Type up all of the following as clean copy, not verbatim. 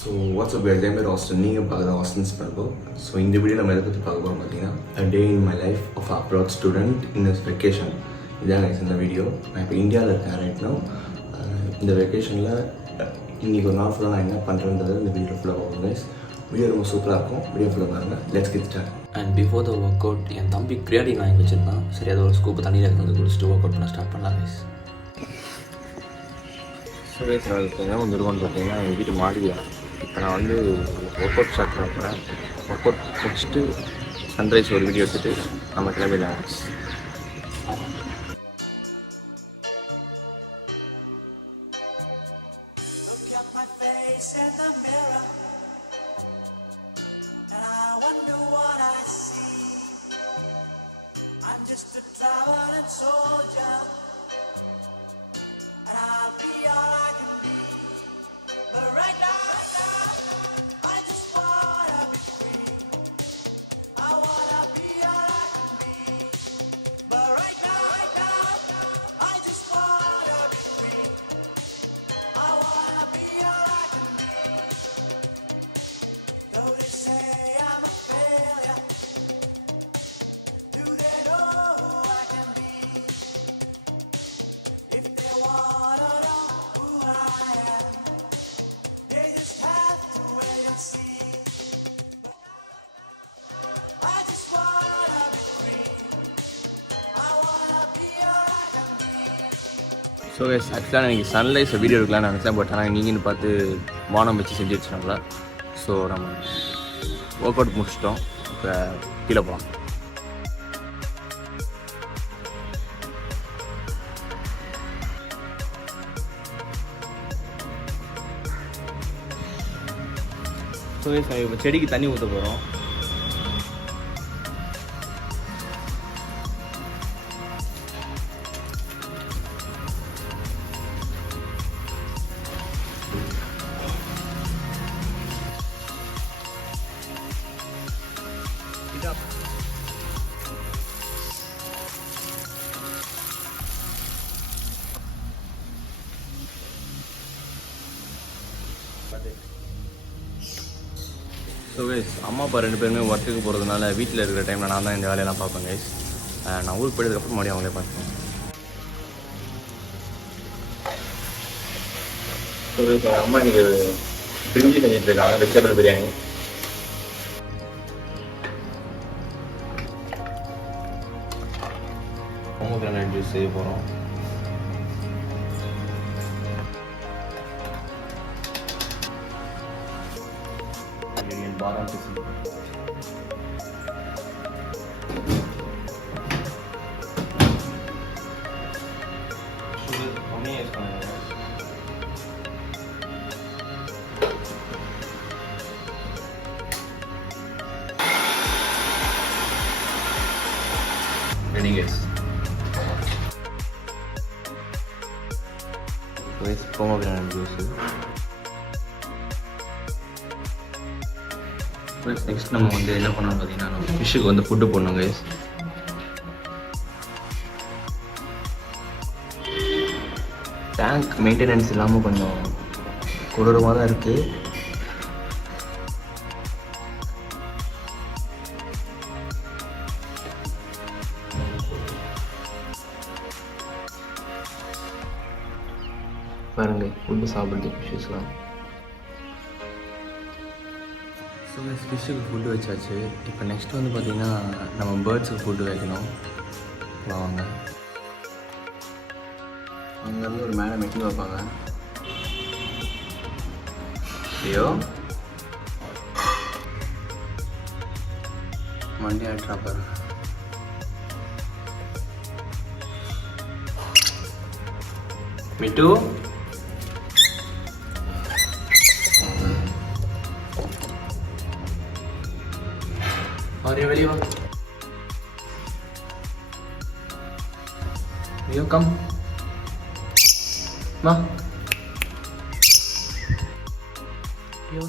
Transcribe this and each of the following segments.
So what's up guys time ஆஸ்டன் நீங்கள் பார்க்குற ஆஸ்டன் ஸ்பெல்போ. ஸோ இந்த வீடியோ நம்ம எதை பற்றி பார்க்க போகிறோம் பார்த்தீங்கன்னா a day in my life of abroad student in this vacation. இதான் கைஸ் இந்த வீடியோ. நான் இப்போ இந்தியாவில் இருக்கேன் ரைட் நோ. இந்த வெக்கேஷனில் இன்றைக்கி ஒரு நாள் ஃபுல்லாக நான் என்ன பண்ணுறேன்றது இந்த வீடியோ ஃபுல்லாக பார்ப்போம் கைஸ். வீடியோ ரொம்ப சூப்பராக இருக்கும். வீடியோ ஃபுல்லாக பாருங்கள். Let's get start. And before the workout என் தம்பி கிரியாட்டின் வாங்கி வச்சுருந்தான். சரி அதை ஒரு ஸ்கூப் தண்ணியில் எடுத்து வந்து குடிச்சிட்டு ஒர்க் அவுட் பண்ண ஸ்டார்ட் பண்ணலாம் கைஸ். ஸோ கைஸ் நான் இப்போ என்ன வந்துருக்கோன்னு பார்த்தீங்கன்னா எங்கள் வீட்டு மாடியில் இப்போ நான் வந்து ஒர்க் அவுட் ஸ்டார்ட் பண்ண போகிறேன். ஒர்க் அவுட் முடிச்சுட்டு சன்ரைஸ் ஒரு வீடியோ எடுத்துகிட்டு நம்ம கிளம்பிடலாம். Just a traveling soldier, and I'll be all I can be. But right now, I just wanna be free. I wanna be all I can be. But right now, I just wanna be free. I wanna be all I can be. Though they say I'm a failure, do they know who I can be? If they wanna know who I am, they just have to wait and see. I just wanna be free. I wanna be all I can be. So guys ஆக்சுவலாக நான் இன்றைக்கி சன்லைஸை video எடுக்கலாம்னு நினச்சேன். But ஆனால் நீங்கன்னு பார்த்து வானம் வச்சு செஞ்சு வச்சுனாங்களா. ஸோ நம்ம ஒர்க் அவுட் முடிச்சிட்டோம். இப்போ கீழே போகலாம். ஸோ கைஸ் இப்போ செடிக்கு தண்ணி ஊற்ற போகிறோம். ஸோ கைஸ் அம்மா அப்பா ரெண்டு பேருமே ஒர்க்குக்கு போகிறதுனால வீட்டில் இருக்கிற டைமில் நான் தான் இந்த வேலையெல்லாம் பார்ப்பேன் கைஸ். நான் ஊருக்கு போயிட்டதுக்கப்புறம் மறுபடியும் அவங்களே பார்ப்பேன். ஸோ கைஸ் எங்கள் அம்மா இன்றைக்கி பிரிஞ்சி செஞ்சுட்டு இருக்காங்க, வெஜிடபிள் பிரியாணி. பொமோகிரானேட் ஜூஸ் செய்ய போகிறோம். பாதாம் பிசின், சுகர் கம்மியாக யூஸ் பண்ணுங்க. Ready guys. Pomegranate juice. Next நம்ம வந்து என்ன பண்ணணும் பார்த்தீங்கன்னா நம்ம ஃபிஷ்ஷுக்கு வந்து ஃபுட்டு போடணும் கைஸ். டேங்க் மெயின்டெனன்ஸ் இல்லாமல் கொஞ்சம் கொடூரமாக தான் இருக்குது. பாருங்க ஃபுட்டு சாப்பிடுது ஃபிஷ்ஷஸ்லாம். ஸோ ஃபிஷ்ஷுக்கு ஃபுட்டு வச்சாச்சு. இப்போ நெக்ஸ்ட் வந்து பார்த்திங்கன்னா நம்ம பேர்ட்ஸுக்கு ஃபுட்டு வைக்கணும். வாங்க, அங்கேருந்து ஒரு மேடம் எட்டி வைப்பாங்க. ஐயோ வண்டி ஆட்ரா பாரு. மிட்டு வெளியே வா. ஐயோ கம் வா. ஐயோ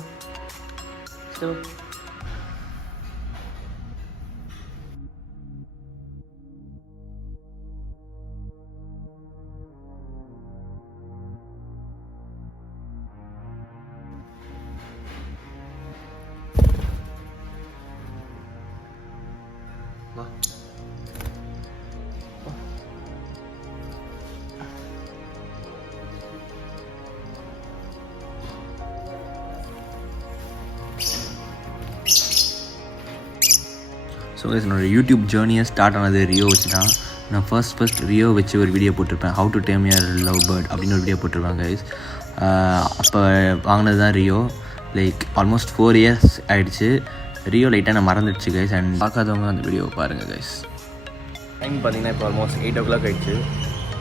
ஸ்டாப். ஸோ என்னோடய யூடியூப் ஜேர்னியை ஸ்டார்ட் ஆனது ரியோ வச்சு தான். நான் ஃபர்ஸ்ட் ரியோ வச்சு ஒரு வீடியோ போட்டிருப்பேன், how to tame your love bird அப்படின்னு ஒரு வீடியோ போட்டிருப்பேன் கைஸ். அப்போ வாங்கினது தான் ரியோ. லைக் ஆல்மோஸ்ட் 4 years ஆகிடுச்சு. ரியோ லைட்டாக நான் மறந்துடுச்சு கைஸ். அண்ட் பார்க்காதவங்க அந்த வீடியோவை பாருங்கள் கைஸ். டைம் பார்த்தீங்கன்னா இப்போ ஆல்மோஸ்ட் 8 o'clock ஆகிடுச்சு.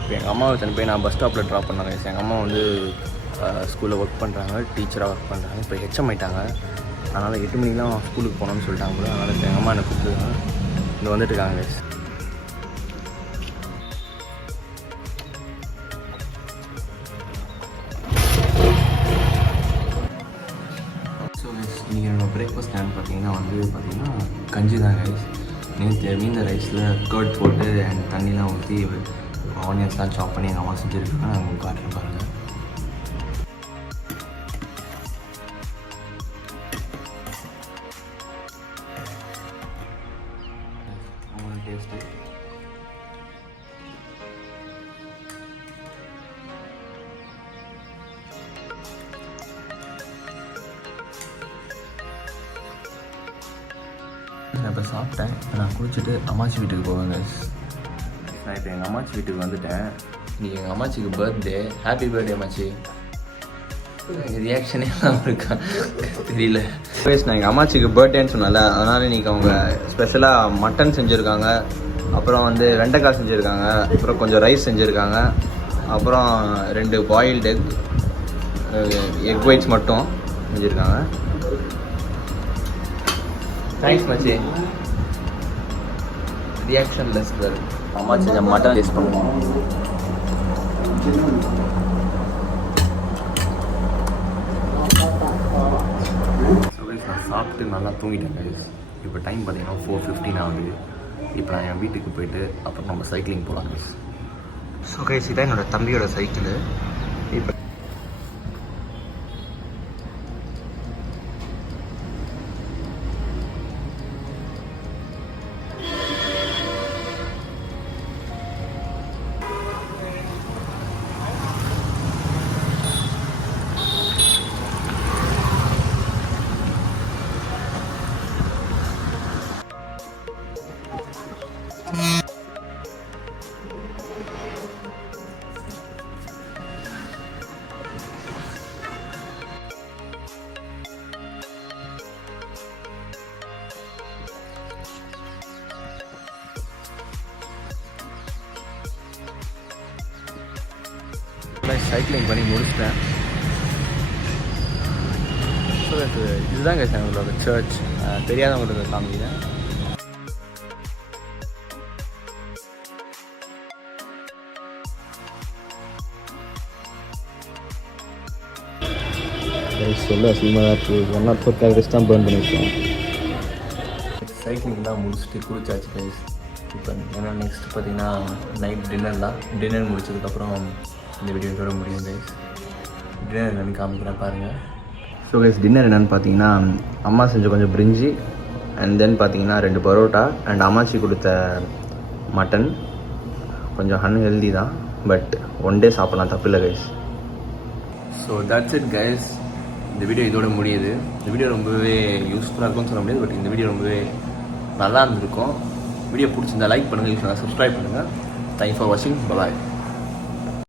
இப்போ எங்கள் அம்மாவை தன் போய் நான் பஸ் ஸ்டாப்பில் ட்ராப் பண்ணேன் கைஸ். எங்கள் அம்மா வந்து ஸ்கூலில் ஒர்க் பண்ணுறாங்க, டீச்சராக ஒர்க் பண்ணுறாங்க. இப்போ ஹெச்எம் ஆகிட்டாங்க. அதனால் 8 மணிக்கெலாம் ஸ்கூலுக்கு போகணும்னு சொல்லிட்டாங்க கூட. அதனால் இப்போ எங்கள் அம்மா என்னை கூப்பிட்டுருக்காங்க. இங்கே வந்துட்டு இருக்காங்க கைஸ். ஸோ கைஸ் இன்றைக்கி என்னோடய பிரேக்ஃபாஸ்ட் டைம் பார்த்தீங்கன்னா கஞ்சி தான் கைஸ். நேற்று மீந்த ரைஸில் கர்ட் போட்டு அண்ட் தண்ணிலாம் ஊற்றி ஆனியன்ஸ்லாம் சாப் பண்ணி எங்கள் அம்மா செஞ்சுருக்காங்க. நான் உங்களுக்கு காட்டுறேன் பாருங்கள். டேஸ்ட்டு நான் இப்போ சாப்பிட்டேன். நான் குளிச்சுட்டு அம்மாச்சி வீட்டுக்கு போவேன் கைஸ். நான் இப்போ எங்கள் அம்மாச்சி வீட்டுக்கு வந்துட்டேன். இன்றைக்கி எங்கள் அம்மாச்சிக்கு பர்த்டே. ஹாப்பி பர்த்டே அம்மாச்சி. ரியாக்ஷனே இருக்கா தெரியல கைஸ். நான் எங்கள் அம்மாச்சிக்கு பர்த்டேன்னு சொன்னால, அதனால் இன்றைக்கி அவங்க ஸ்பெஷலாக மட்டன் செஞ்சுருக்காங்க, அப்புறம் வந்து வெண்டைக்காய் செஞ்சுருக்காங்க, அப்புறம் கொஞ்சம் ரைஸ் செஞ்சுருக்காங்க, அப்புறம் 2 பாயில்டு எக் ஒயிட்ஸ் மட்டும் செஞ்சுருக்காங்க. தேங்க்ஸ் மச்சி. Reaction less sir. அம்மா செஞ்ச மட்டன் டேஸ்ட் பண்ணுவோம். நான் சாப்பிட்டு நல்லா தூங்கிட்டேன் கைஸ். இப்போ டைம் பார்த்தீங்கன்னா 4:15 ஆகுது. இப்போ நான் என் வீட்டுக்கு போயிட்டு அப்புறம் நம்ம சைக்கிளிங் போகலாம் கைஸ். ஸோ கைஸ் இதான் என்னோடய தம்பியோட சைக்கிள். இப்போ சைக்கிளிங் பண்ணி முடிச்சிட்டேன். ஸோ இதுதான் கைஸ் எங்களோட சர்ச். தெரியாதவங்களுக்கு காமிக்கிறேன். சொல்ல அசிங்கமாக தான் இருக்குது. 1 or 4 calories தான் பர்ன் பண்ணியிருக்கோம். சைக்கிளிங் தான் முடிச்சுட்டு குளிச்சாச்சு கைஸ். இப்போ ஏன்னா நெக்ஸ்ட் பார்த்தீங்கன்னா நைட் டின்னர் முடிச்சதுக்கப்புறம் இந்த வீடியோஸோட முடியும் கைஸ். டின்னர் என்னென்னு காமிக்கிறேன் பாருங்கள். ஸோ கைஸ் டின்னர் என்னென்னு பார்த்தீங்கன்னா அம்மா செஞ்ச கொஞ்சம் பிரிஞ்சி அண்ட் தென் பார்த்தீங்கன்னா 2 பரோட்டா அண்ட் அம்மாச்சி கொடுத்த மட்டன். கொஞ்சம் அன்ஹெல்தி தான், பட் 1 day சாப்பிட்லாம், தப்பு இல்லை guys. So that's it guys. இந்த வீடியோ இதோட முடியுது. இந்த வீடியோ ரொம்பவே யூஸ்ஃபுல்லாக இருக்கும்னு சொல்ல முடியாது, பட் இந்த வீடியோ ரொம்பவே நல்லா இருந்திருக்கும். வீடியோ பிடிச்சிருந்தா லைக் பண்ணுங்கள், யூஸ் பண்ணுங்கள், சப்ஸ்கிரைப் பண்ணுங்கள். தேங்க்ஸ் ஃபார் வாட்சிங். பாய்.